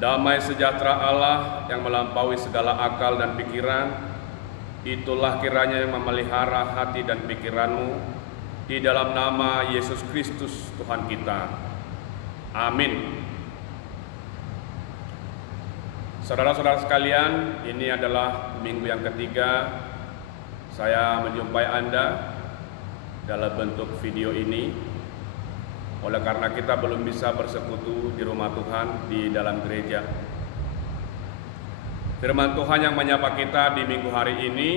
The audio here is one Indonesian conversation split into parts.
Damai sejahtera Allah yang melampaui segala akal dan pikiran, itulah kiranya yang memelihara hati dan pikiranmu di dalam nama Yesus Kristus Tuhan kita. Amin. Saudara-saudara sekalian, ini adalah minggu yang ketiga saya menjumpai Anda dalam bentuk video ini. Oleh karena kita belum bisa bersekutu di rumah Tuhan di dalam gereja. Firman Tuhan yang menyapa kita di minggu hari ini,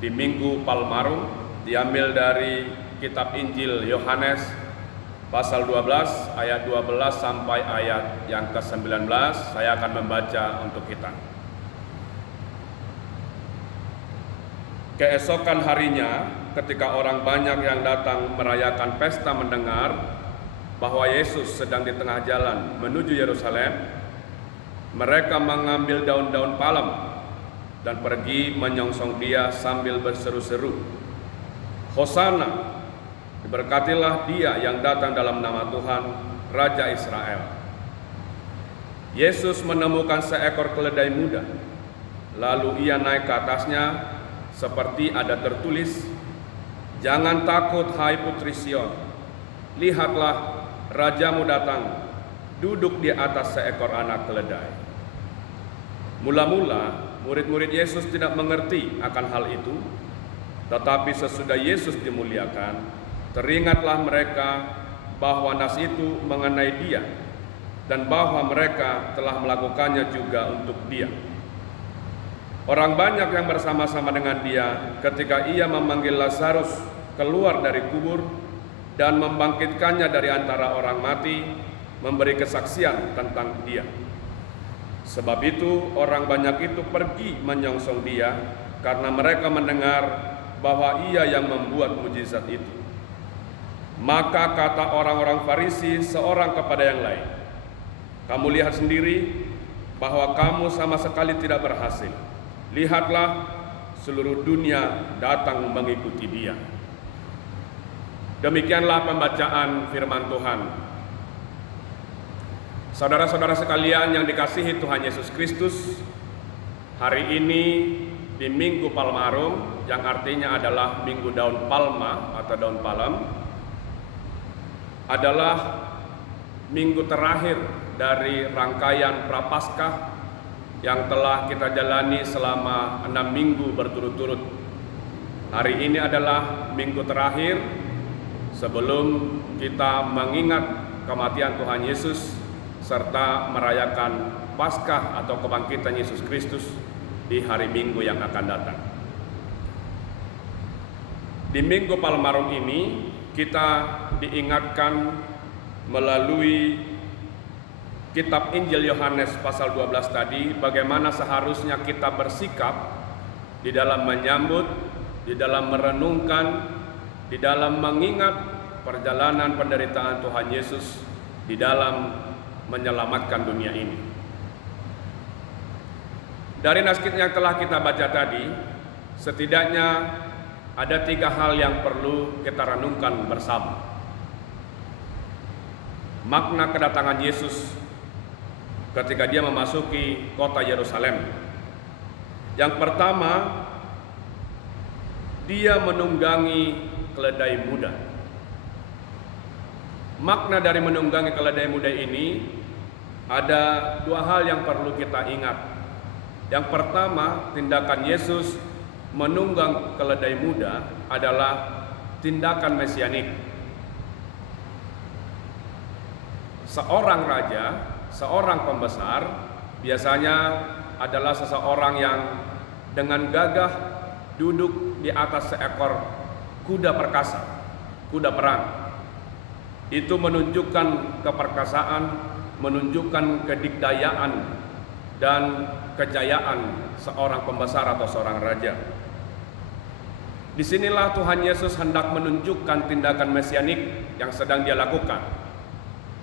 di Minggu Palmarum, diambil dari kitab Injil Yohanes pasal 12 ayat 12 sampai ayat yang ke-19. Saya akan membaca untuk kita. Keesokan harinya, ketika orang banyak yang datang merayakan pesta mendengar bahwa Yesus sedang di tengah jalan menuju Yerusalem, mereka mengambil daun-daun palem dan pergi menyongsong Dia sambil berseru-seru, "Hosana, diberkatilah Dia yang datang dalam nama Tuhan, Raja Israel." Yesus menemukan seekor keledai muda, lalu Ia naik ke atasnya, seperti ada tertulis, "Jangan takut, hai putri Sion, lihatlah rajamu datang, duduk di atas seekor anak keledai." Mula-mula murid-murid Yesus tidak mengerti akan hal itu, tetapi sesudah Yesus dimuliakan, teringatlah mereka bahwa nas itu mengenai Dia dan bahwa mereka telah melakukannya juga untuk Dia. Orang banyak yang bersama-sama dengan Dia ketika Ia memanggil Lazarus keluar dari kubur dan membangkitkannya dari antara orang mati, memberi kesaksian tentang Dia. Sebab itu orang banyak itu pergi menyongsong Dia karena mereka mendengar bahwa Ia yang membuat mujizat itu. Maka kata orang-orang Farisi seorang kepada yang lain, "Kamu lihat sendiri bahwa kamu sama sekali tidak berhasil. Lihatlah, seluruh dunia datang mengikuti Dia." Demikianlah pembacaan firman Tuhan. Saudara-saudara sekalian yang dikasihi Tuhan Yesus Kristus, hari ini di Minggu Palmarum, yang artinya adalah Minggu Daun Palma atau Daun Palem, adalah minggu terakhir dari rangkaian Prapaskah yang telah kita jalani selama 6 minggu berturut-turut. Hari ini adalah minggu terakhir sebelum kita mengingat kematian Tuhan Yesus serta merayakan Paskah atau kebangkitan Yesus Kristus di hari Minggu yang akan datang. Di Minggu Palmarum ini kita diingatkan melalui kitab Injil Yohanes pasal 12 tadi, bagaimana seharusnya kita bersikap di dalam menyambut, di dalam merenungkan, di dalam mengingat perjalanan penderitaan Tuhan Yesus di dalam menyelamatkan dunia ini. Dari naskah yang telah kita baca tadi, setidaknya ada 3 hal yang perlu kita renungkan bersama. Makna kedatangan Yesus ketika Dia memasuki kota Yerusalem. Yang pertama, Dia menunggangi keledai muda. Makna dari menunggangi keledai muda ini ada 2 hal yang perlu kita ingat. Yang pertama, tindakan Yesus menunggang keledai muda adalah tindakan mesianik. Seorang raja, seorang pembesar biasanya adalah seseorang yang dengan gagah duduk di atas seekor kuda perkasa, kuda perang. Itu menunjukkan keperkasaan, menunjukkan kedikdayaan dan kejayaan seorang pembesar atau seorang raja. Disinilah Tuhan Yesus hendak menunjukkan tindakan mesianik yang sedang Dia lakukan.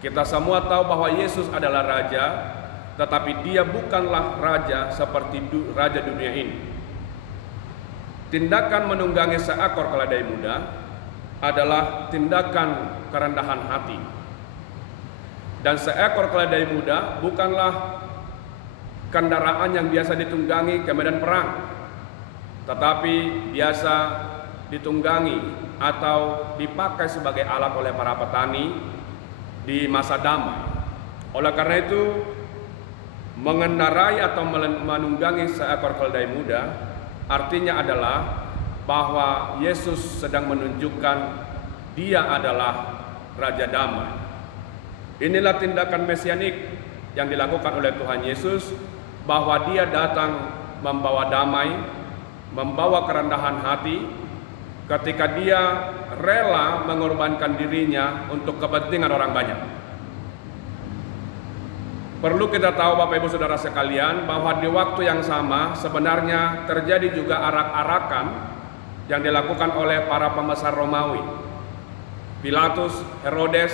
Kita semua tahu bahwa Yesus adalah raja, tetapi Dia bukanlah raja seperti raja dunia ini. Tindakan menunggangi seekor keledai muda adalah tindakan kerendahan hati. Dan seekor keledai muda bukanlah kendaraan yang biasa ditunggangi ke medan perang, tetapi biasa ditunggangi atau dipakai sebagai alat oleh para petani di masa damai. Oleh karena itu, mengendarai atau menunggangi seekor keledai muda artinya adalah bahwa Yesus sedang menunjukkan Dia adalah Raja Damai. Inilah tindakan mesianik yang dilakukan oleh Tuhan Yesus, bahwa Dia datang membawa damai, membawa kerendahan hati, ketika Dia rela mengorbankan dirinya untuk kepentingan orang banyak. Perlu kita tahu Bapak Ibu Saudara sekalian, bahwa di waktu yang sama sebenarnya terjadi juga arak-arakan yang dilakukan oleh para pembesar Romawi. Pilatus, Herodes,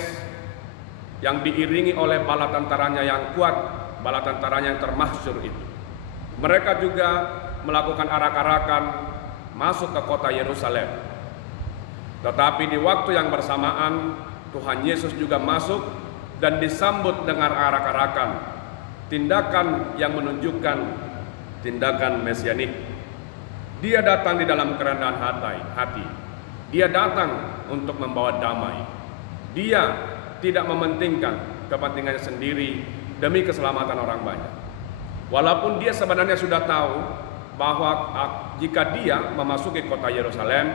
yang diiringi oleh bala tentaranya yang kuat, bala tentaranya yang termasyhur itu. Mereka juga melakukan arak-arakan masuk ke kota Yerusalem. Tetapi di waktu yang bersamaan Tuhan Yesus juga masuk dan disambut dengan arak-arakan, tindakan yang menunjukkan tindakan mesianik. Dia datang di dalam kerendahan hati. Dia datang untuk membawa damai. Dia tidak mementingkan kepentingannya sendiri demi keselamatan orang banyak. Walaupun dia sebenarnya sudah tahu bahwa jika dia memasuki kota Yerusalem,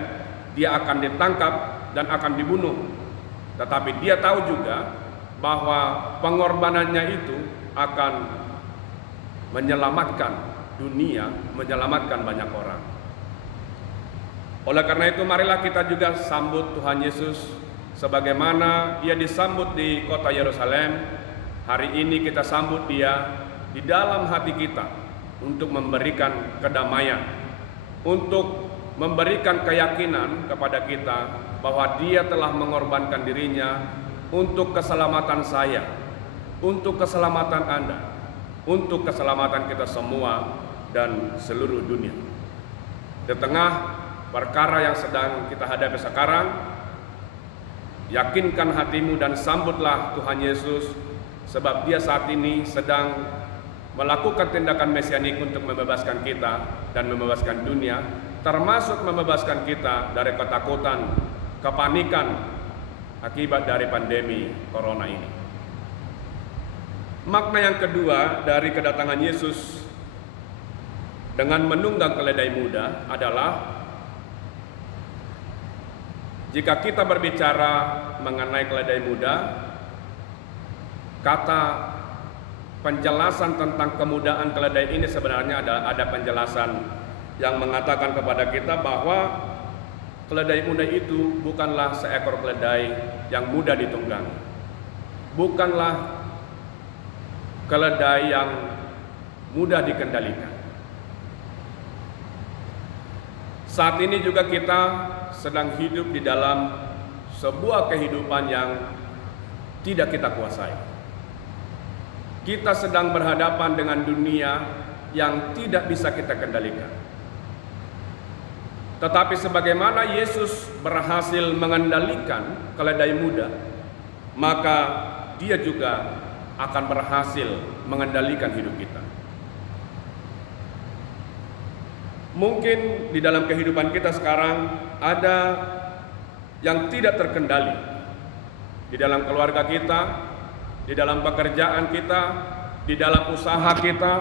dia akan ditangkap dan akan dibunuh. Tetapi dia tahu juga bahwa pengorbanannya itu akan menyelamatkan dunia, menyelamatkan banyak orang. Oleh karena itu, marilah kita juga sambut Tuhan Yesus sebagaimana Dia disambut di kota Yerusalem. Hari ini kita sambut Dia di dalam hati kita untuk memberikan kedamaian, untuk memberikan keyakinan kepada kita bahwa Dia telah mengorbankan dirinya untuk keselamatan saya, untuk keselamatan Anda, untuk keselamatan kita semua dan seluruh dunia. Di tengah perkara yang sedang kita hadapi sekarang, yakinkan hatimu dan sambutlah Tuhan Yesus, sebab Dia saat ini sedang melakukan tindakan mesianik untuk membebaskan kita dan membebaskan dunia, termasuk membebaskan kita dari ketakutan, kepanikan akibat dari pandemi corona ini. Makna yang kedua dari kedatangan Yesus dengan menunggang keledai muda adalah, jika kita berbicara mengenai keledai muda, kata penjelasan tentang kemudaan keledai ini sebenarnya ada penjelasan yang mengatakan kepada kita bahwa keledai muda itu bukanlah seekor keledai yang mudah ditunggangi, bukanlah keledai yang mudah dikendalikan. Saat ini juga kita sedang hidup di dalam sebuah kehidupan yang tidak kita kuasai. Kita sedang berhadapan dengan dunia yang tidak bisa kita kendalikan. Tetapi sebagaimana Yesus berhasil mengendalikan keledai muda, maka Dia juga akan berhasil mengendalikan hidup kita. Mungkin di dalam kehidupan kita sekarang ada yang tidak terkendali. Di dalam keluarga kita, di dalam pekerjaan kita, di dalam usaha kita,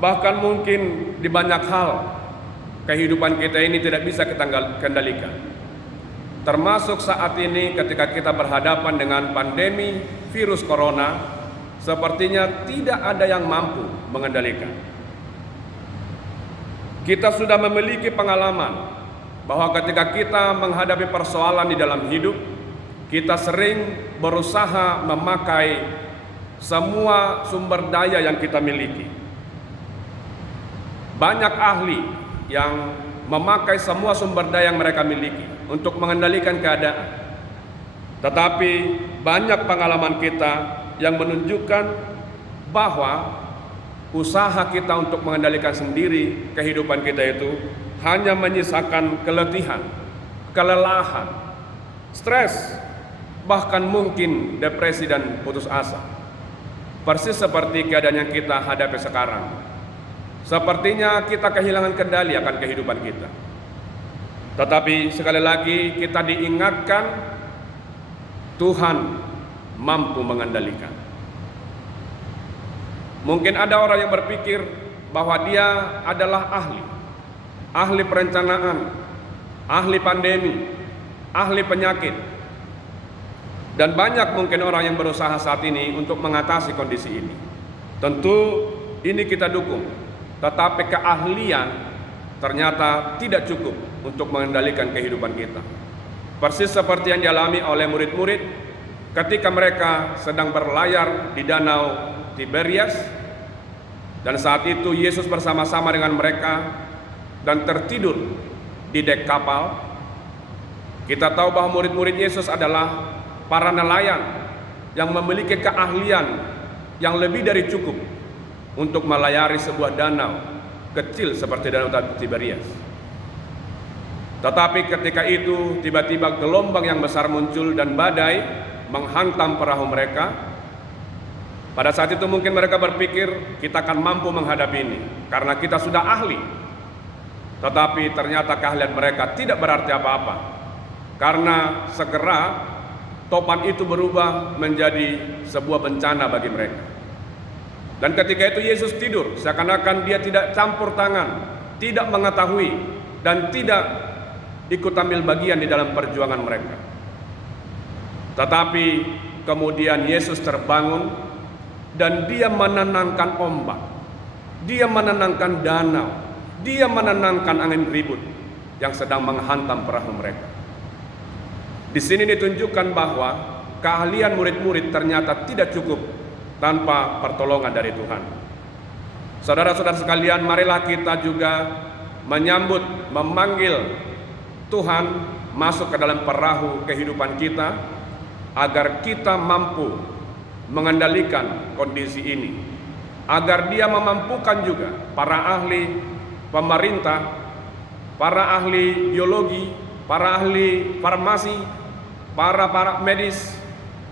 bahkan mungkin di banyak hal kehidupan kita ini tidak bisa kita kendalikan. Termasuk saat ini ketika kita berhadapan dengan pandemi virus corona, sepertinya tidak ada yang mampu mengendalikan. Kita sudah memiliki pengalaman bahwa ketika kita menghadapi persoalan di dalam hidup, kita sering berusaha memakai semua sumber daya yang kita miliki. Banyak ahli yang memakai semua sumber daya yang mereka miliki untuk mengendalikan keadaan. Tetapi banyak pengalaman kita yang menunjukkan bahwa usaha kita untuk mengendalikan sendiri kehidupan kita itu hanya menyisakan keletihan, kelelahan, stres, bahkan mungkin depresi dan putus asa. Persis seperti keadaan yang kita hadapi sekarang. Sepertinya kita kehilangan kendali akan kehidupan kita. Tetapi sekali lagi kita diingatkan Tuhan mampu mengendalikan. Mungkin ada orang yang berpikir bahwa dia adalah ahli perencanaan, ahli pandemi, ahli penyakit. Dan banyak mungkin orang yang berusaha saat ini untuk mengatasi kondisi ini. Tentu ini kita dukung, tetapi keahlian ternyata tidak cukup untuk mengendalikan kehidupan kita. Persis seperti yang dialami oleh murid-murid ketika mereka sedang berlayar di danau Tiberias, dan saat itu Yesus bersama-sama dengan mereka dan tertidur di dek kapal. Kita tahu bahwa murid-murid Yesus adalah para nelayan yang memiliki keahlian yang lebih dari cukup untuk melayari sebuah danau kecil seperti danau Tiberias. Tetapi ketika itu tiba-tiba gelombang yang besar muncul dan badai menghantam perahu mereka. Pada saat itu mungkin mereka berpikir kita akan mampu menghadapi ini karena kita sudah ahli. Tetapi ternyata keahlian mereka tidak berarti apa-apa, karena segera topan itu berubah menjadi sebuah bencana bagi mereka. Dan ketika itu Yesus tidur, seakan-akan dia tidak campur tangan, tidak mengetahui, dan tidak ikut ambil bagian di dalam perjuangan mereka. Tetapi kemudian Yesus terbangun dan dia menenangkan ombak, dia menenangkan danau, dia menenangkan angin ribut yang sedang menghantam perahu mereka. Di sini ditunjukkan bahwa keahlian murid-murid ternyata tidak cukup tanpa pertolongan dari Tuhan. Saudara-saudara sekalian, marilah kita juga memanggil Tuhan masuk ke dalam perahu kehidupan kita agar kita mampu mengendalikan kondisi ini, agar dia memampukan juga para ahli pemerintah, para ahli biologi, para ahli farmasi, para medis,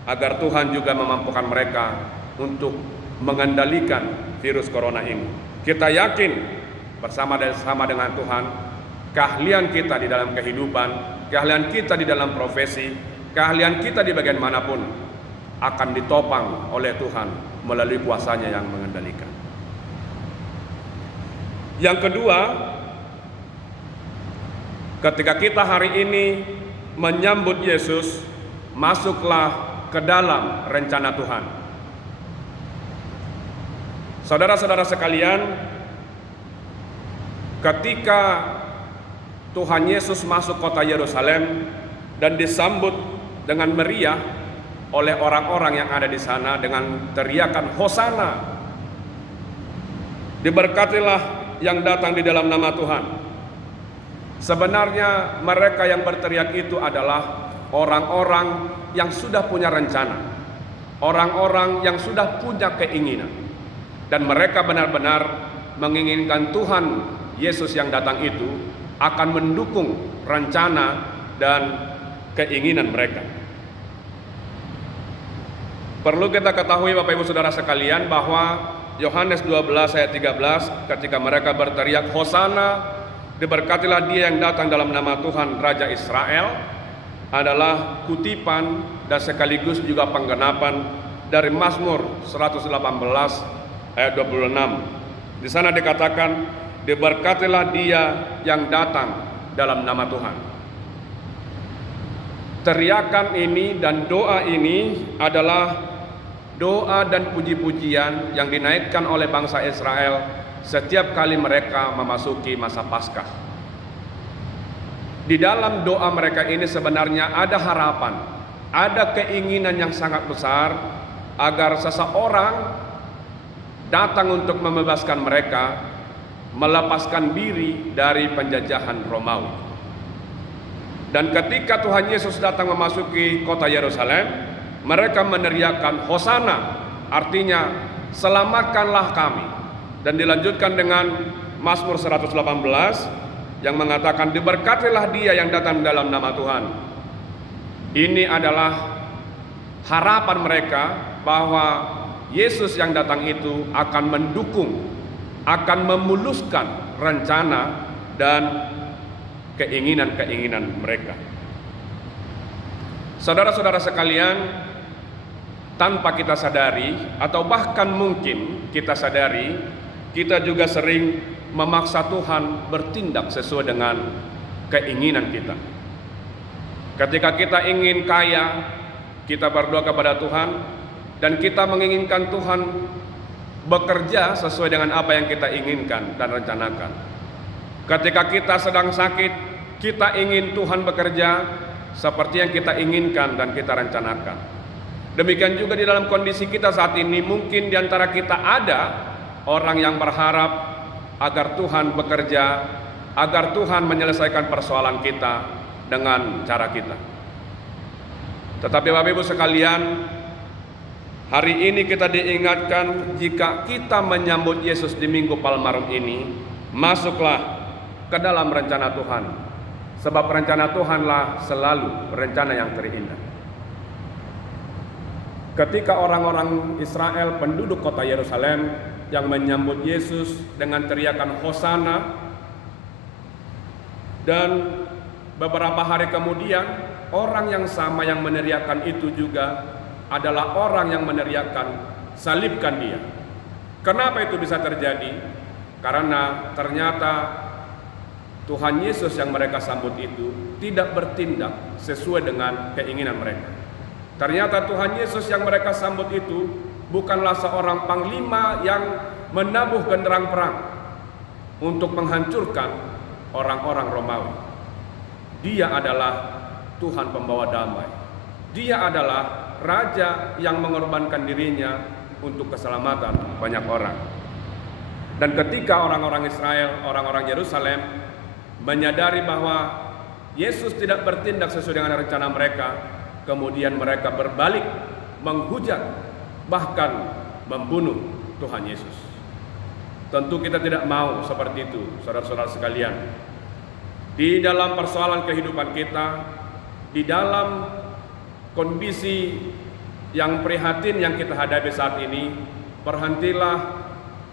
agar Tuhan juga memampukan mereka untuk mengendalikan virus corona ini. Kita yakin bersama-sama dengan Tuhan, keahlian kita di dalam kehidupan, keahlian kita di dalam profesi, keahlian kita di bagian manapun akan ditopang oleh Tuhan melalui kuasa-Nya yang mengendalikan. Yang kedua, ketika kita hari ini menyambut Yesus, masuklah ke dalam rencana Tuhan. Saudara-saudara sekalian, ketika Tuhan Yesus masuk kota Yerusalem dan disambut dengan meriah oleh orang-orang yang ada di sana dengan teriakan Hosana, diberkatilah yang datang di dalam nama Tuhan. Sebenarnya mereka yang berteriak itu adalah orang-orang yang sudah punya rencana, orang-orang yang sudah punya keinginan, dan mereka benar-benar menginginkan Tuhan Yesus yang datang itu akan mendukung rencana dan keinginan mereka. Perlu kita ketahui Bapak Ibu Saudara sekalian bahwa Yohanes 12 ayat 13, ketika mereka berteriak Hosana, diberkatilah dia yang datang dalam nama Tuhan Raja Israel, adalah kutipan dan sekaligus juga penggenapan dari Mazmur 118 ayat 26. Di sana dikatakan, diberkatilah dia yang datang dalam nama Tuhan. Teriakan ini dan doa ini adalah doa dan puji-pujian yang dinaikkan oleh bangsa Israel setiap kali mereka memasuki masa Paskah. Di dalam doa mereka ini sebenarnya ada harapan, ada keinginan yang sangat besar agar seseorang datang untuk membebaskan mereka, melepaskan diri dari penjajahan Romawi. Dan ketika Tuhan Yesus datang memasuki kota Yerusalem, mereka meneriakkan Hosana, artinya selamatkanlah kami. Dan dilanjutkan dengan Mazmur 118 yang mengatakan diberkatilah dia yang datang dalam nama Tuhan. Ini adalah harapan mereka bahwa Yesus yang datang itu akan mendukung, akan memuluskan rencana dan keinginan-keinginan mereka. Saudara-saudara sekalian, tanpa kita sadari atau bahkan mungkin kita sadari, kita juga sering memaksa Tuhan bertindak sesuai dengan keinginan kita. Ketika kita ingin kaya, kita berdoa kepada Tuhan dan kita menginginkan Tuhan bekerja sesuai dengan apa yang kita inginkan dan rencanakan. Ketika kita sedang sakit, kita ingin Tuhan bekerja seperti yang kita inginkan dan kita rencanakan. Demikian juga di dalam kondisi kita saat ini, mungkin di antara kita ada orang yang berharap agar Tuhan bekerja, agar Tuhan menyelesaikan persoalan kita dengan cara kita. Tetapi Bapak Ibu sekalian, hari ini kita diingatkan jika kita menyambut Yesus di Minggu Palmarum ini, masuklah ke dalam rencana Tuhan. Sebab rencana Tuhanlah selalu rencana yang terindah. Ketika orang-orang Israel penduduk kota Yerusalem yang menyambut Yesus dengan teriakan Hosana, dan beberapa hari kemudian orang yang sama yang meneriakkan itu juga adalah orang yang meneriakkan salibkan dia. Kenapa itu bisa terjadi? Karena ternyata Tuhan Yesus yang mereka sambut itu tidak bertindak sesuai dengan keinginan mereka. Ternyata Tuhan Yesus yang mereka sambut itu bukanlah seorang panglima yang menabuh genderang perang untuk menghancurkan orang-orang Romawi. Dia adalah Tuhan pembawa damai. Dia adalah Raja yang mengorbankan dirinya untuk keselamatan banyak orang. Dan ketika orang-orang Israel, orang-orang Yerusalem menyadari bahwa Yesus tidak bertindak sesuai dengan rencana mereka, kemudian mereka berbalik menghujat, bahkan membunuh Tuhan Yesus. Tentu kita tidak mau seperti itu, saudara-saudara sekalian. Di dalam persoalan kehidupan kita, di dalam kondisi yang prihatin yang kita hadapi saat ini, berhentilah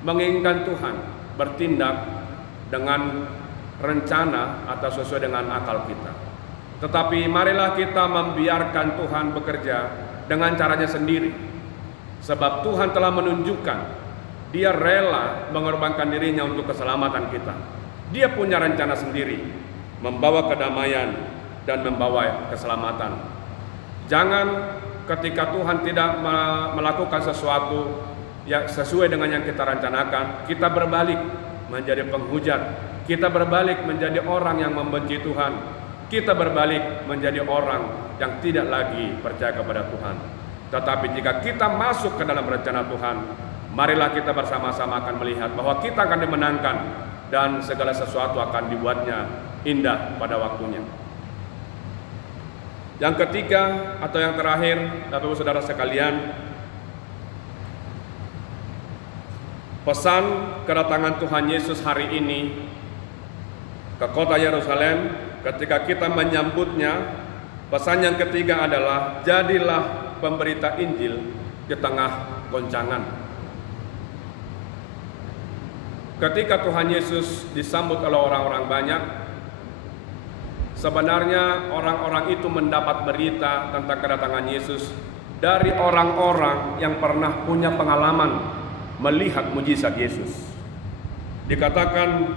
menginginkan Tuhan bertindak dengan rencana atau sesuai dengan akal kita. Tetapi marilah kita membiarkan Tuhan bekerja dengan caranya sendiri. Sebab Tuhan telah menunjukkan Dia rela mengorbankan dirinya untuk keselamatan kita. Dia punya rencana sendiri, membawa kedamaian dan membawa keselamatan. Jangan ketika Tuhan tidak melakukan sesuatu yang sesuai dengan yang kita rencanakan, kita berbalik menjadi penghujat. Kita berbalik menjadi orang yang membenci Tuhan. Kita berbalik menjadi orang yang tidak lagi percaya kepada Tuhan. Tetapi jika kita masuk ke dalam rencana Tuhan, marilah kita bersama-sama akan melihat bahwa kita akan dimenangkan dan segala sesuatu akan dibuatnya indah pada waktunya. Yang ketiga atau yang terakhir, Bapak Ibu Saudara sekalian, pesan kedatangan Tuhan Yesus hari ini ke kota Yerusalem, ketika kita menyambutnya, pesan yang ketiga adalah jadilah pemberita Injil di tengah goncangan. Ketika Tuhan Yesus disambut oleh orang-orang banyak, sebenarnya orang-orang itu mendapat berita tentang kedatangan Yesus dari orang-orang yang pernah punya pengalaman melihat mujizat Yesus. Dikatakan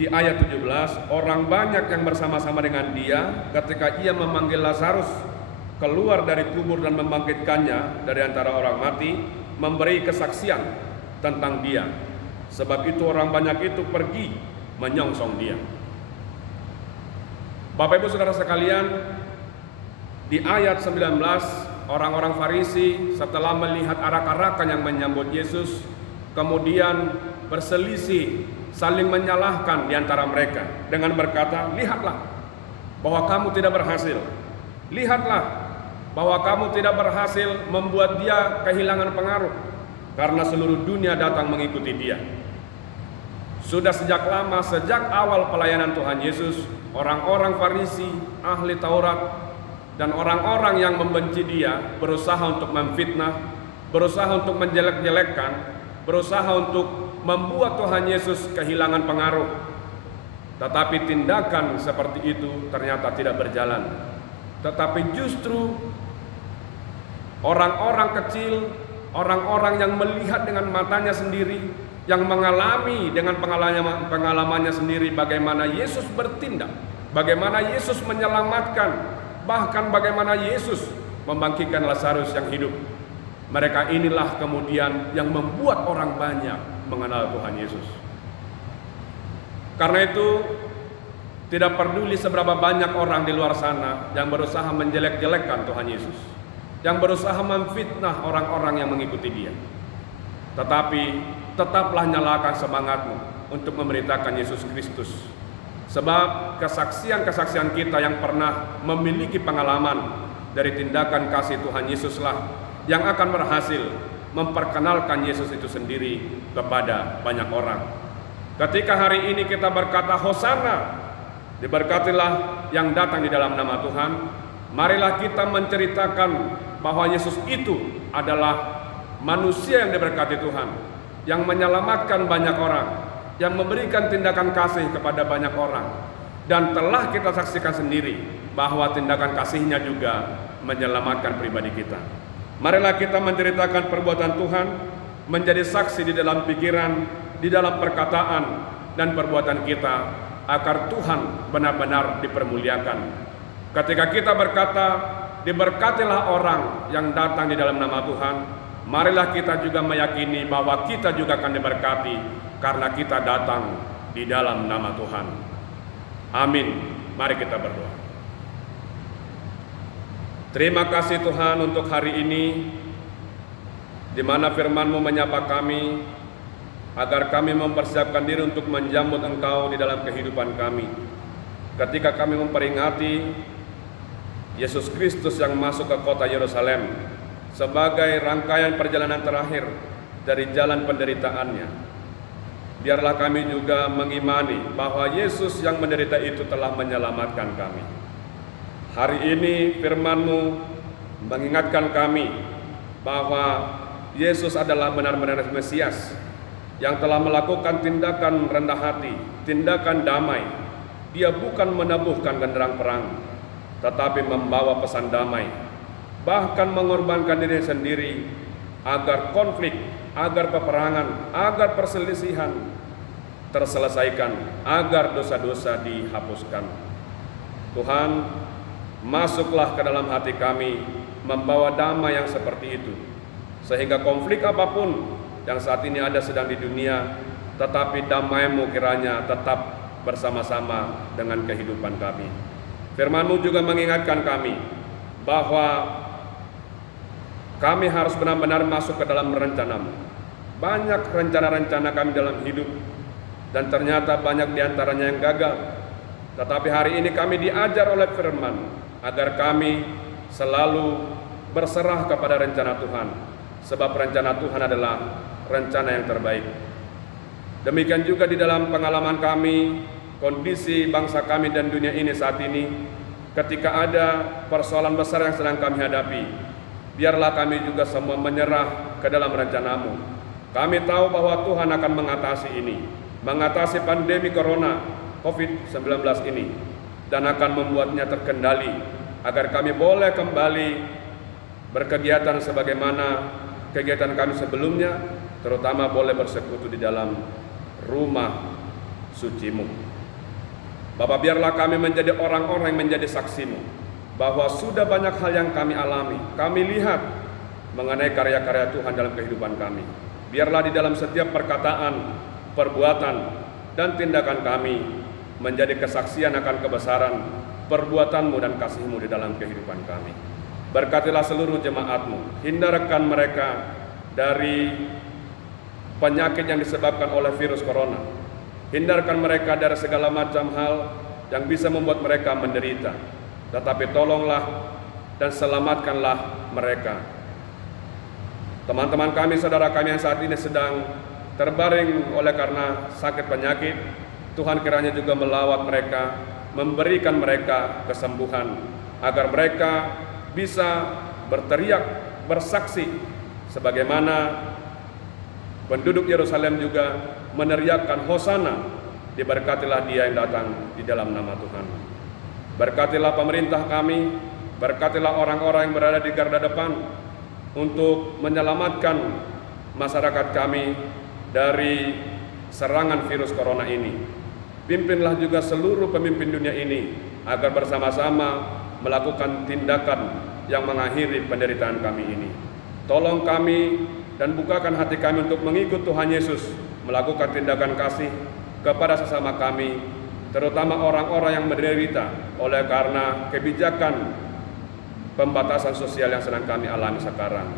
di ayat 17, orang banyak yang bersama-sama dengan dia ketika ia memanggil Lazarus keluar dari kubur dan membangkitkannya dari antara orang mati, memberi kesaksian tentang dia. Sebab itu orang banyak itu pergi menyongsong dia. Bapak Ibu Saudara sekalian, di ayat 19, orang-orang Farisi setelah melihat arak-arakan yang menyambut Yesus, kemudian berselisih, saling menyalahkan di antara mereka dengan berkata, lihatlah bahwa kamu tidak berhasil. Lihatlah bahwa kamu tidak berhasil membuat dia kehilangan pengaruh, karena seluruh dunia datang mengikuti dia. Sudah sejak lama, sejak awal pelayanan Tuhan Yesus, orang-orang Farisi, ahli Taurat, dan orang-orang yang membenci dia berusaha untuk memfitnah, berusaha untuk menjelek-jelekkan, berusaha untuk membuat Tuhan Yesus kehilangan pengaruh. Tetapi tindakan seperti itu ternyata tidak berjalan. Tetapi justru orang-orang kecil, orang-orang yang melihat dengan matanya sendiri, yang mengalami dengan pengalamannya sendiri bagaimana Yesus bertindak, bagaimana Yesus menyelamatkan, bahkan bagaimana Yesus membangkitkan Lazarus yang hidup. Mereka inilah kemudian yang membuat orang banyak mengenal Tuhan Yesus. Karena itu tidak peduli seberapa banyak orang di luar sana yang berusaha menjelek-jelekkan Tuhan Yesus, yang berusaha memfitnah orang-orang yang mengikuti dia. Tetapi tetaplah nyalakan semangatmu untuk memberitakan Yesus Kristus. Sebab kesaksian-kesaksian kita yang pernah memiliki pengalaman dari tindakan kasih Tuhan Yesuslah yang akan berhasil memperkenalkan Yesus itu sendiri kepada banyak orang. Ketika hari ini kita berkata Hosana, diberkatilah yang datang di dalam nama Tuhan, marilah kita menceritakan bahwa Yesus itu adalah manusia yang diberkati Tuhan, yang menyelamatkan banyak orang, yang memberikan tindakan kasih kepada banyak orang. Dan telah kita saksikan sendiri bahwa tindakan kasihnya juga menyelamatkan pribadi kita. Marilah kita menceritakan perbuatan Tuhan, menjadi saksi di dalam pikiran, di dalam perkataan dan perbuatan kita, agar Tuhan benar-benar dipermuliakan. Ketika kita berkata, diberkatilah orang yang datang di dalam nama Tuhan, marilah kita juga meyakini bahwa kita juga akan diberkati karena kita datang di dalam nama Tuhan. Amin. Mari kita berdoa. Terima kasih Tuhan untuk hari ini, di mana firman-Mu menyapa kami, agar kami mempersiapkan diri untuk menjambut Engkau di dalam kehidupan kami. Ketika kami memperingati Yesus Kristus yang masuk ke kota Yerusalem sebagai rangkaian perjalanan terakhir dari jalan penderitaannya, biarlah kami juga mengimani bahwa Yesus yang menderita itu telah menyelamatkan kami. Hari ini firman-Mu mengingatkan kami bahwa Yesus adalah benar-benar Mesias yang telah melakukan tindakan rendah hati, tindakan damai. Dia bukan menabuhkan genderang perang, tetapi membawa pesan damai, bahkan mengorbankan diri sendiri agar konflik, agar peperangan, agar perselisihan terselesaikan, agar dosa-dosa dihapuskan. Tuhan, masuklah ke dalam hati kami, membawa damai yang seperti itu, sehingga konflik apapun yang saat ini ada sedang di dunia, tetapi damai-Mu kiranya tetap bersama-sama dengan kehidupan kami. Firman-Mu juga mengingatkan kami bahwa kami harus benar-benar masuk ke dalam rencana-Mu. Banyak rencana-rencana kami dalam hidup, dan ternyata banyak diantaranya yang gagal. Tetapi hari ini kami diajar oleh firman agar kami selalu berserah kepada rencana Tuhan, sebab rencana Tuhan adalah rencana yang terbaik. Demikian juga di dalam pengalaman kami, kondisi bangsa kami dan dunia ini saat ini, ketika ada persoalan besar yang sedang kami hadapi, biarlah kami juga semua menyerah ke dalam rencana-Mu. Kami tahu bahwa Tuhan akan mengatasi ini, mengatasi pandemi corona COVID-19 ini, dan akan membuatnya terkendali, agar kami boleh kembali berkegiatan sebagaimana kegiatan kami sebelumnya, terutama boleh bersekutu di dalam rumah suci-Mu. Bapa, biarlah kami menjadi orang-orang yang menjadi saksi-Mu, bahwa sudah banyak hal yang kami alami, kami lihat mengenai karya-karya Tuhan dalam kehidupan kami. Biarlah di dalam setiap perkataan, perbuatan, dan tindakan kami menjadi kesaksian akan kebesaran perbuatan-Mu dan kasih-Mu di dalam kehidupan kami. Berkatilah seluruh jemaat-Mu, hindarkan mereka dari penyakit yang disebabkan oleh virus corona. Hindarkan mereka dari segala macam hal yang bisa membuat mereka menderita. Tetapi tolonglah dan selamatkanlah mereka. Teman-teman kami, saudara kami yang saat ini sedang terbaring oleh karena sakit penyakit, Tuhan kiranya juga melawat mereka, memberikan mereka kesembuhan. agar mereka bisa berteriak, bersaksi, sebagaimana penduduk Yerusalem juga meneriakkan Hosana, diberkatilah Dia yang datang di dalam nama Tuhan. Berkatilah pemerintah kami, berkatilah orang-orang yang berada di garda depan untuk menyelamatkan masyarakat kami dari serangan virus corona ini. Pimpinlah juga seluruh pemimpin dunia ini agar bersama-sama melakukan tindakan yang mengakhiri penderitaan kami ini. Tolong kami dan bukakan hati kami untuk mengikut Tuhan Yesus, melakukan tindakan kasih kepada sesama kami, terutama orang-orang yang menderita oleh karena kebijakan pembatasan sosial yang sedang kami alami sekarang.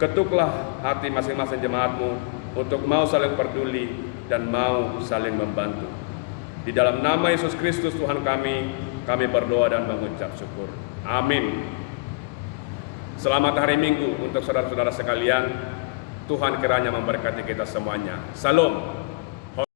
Ketuklah hati masing-masing jemaat-Mu untuk mau saling peduli dan mau saling membantu. Di dalam nama Yesus Kristus Tuhan kami berdoa dan mengucap syukur. Amin. Selamat hari Minggu untuk saudara-saudara sekalian. Tuhan kiranya memberkati kita semuanya. Salam.